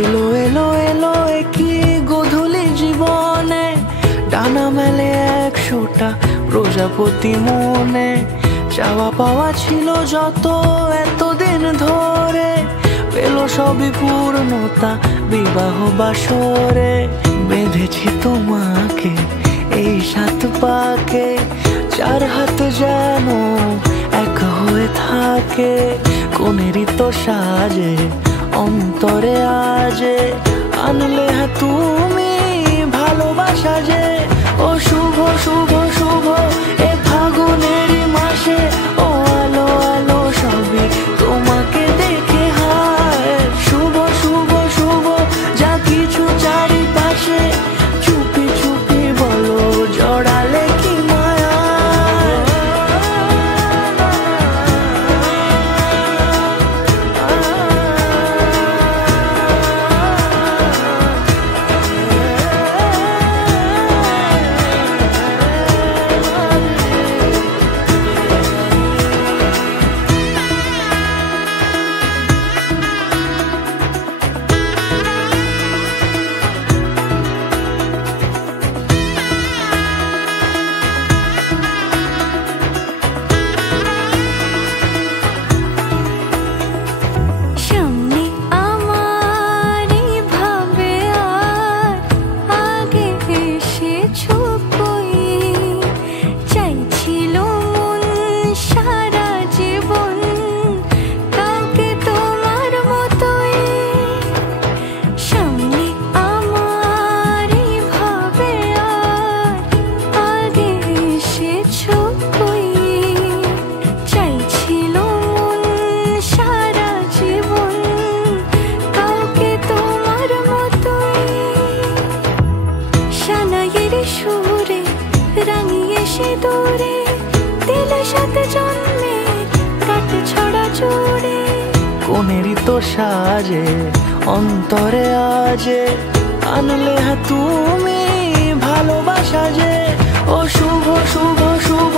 এলো এলো এলো একই গধূলি জীবনে, ডানা মেলে 100টা প্রজাপতি মনে। চাওয়া পাওয়া ছিল যত এতদিন ধরে, পেল সবই পূর্ণতা বিবাহ বাসরে। বেঁধেছি তোমাকে এই 7 পাকে, 4 হাত যেন এক হয়ে থাকে। কোনেরই তো সাজে অন্তরে আজে, আনলে তুমি ভালোবাসা যে। ও শুভ শুভ শুভ এ ফাগুনেরই মাসে, ও আলো আলো সবই তোমাকে দেখে হায়। শুভ শুভ শুভ যা কিছু চারিপাশে, চুপি চুপি বলো জড়ালে কি মায়া। সুরে রাঙিয়ে সে দূরে, দিলে 7 জন্মের কাট ছড়া জুড়ে। কোনেরই তো সাজে অন্তরে আজে, আনলে তুমি ভালোবাসা যে। ও শুভ শুভ শুভ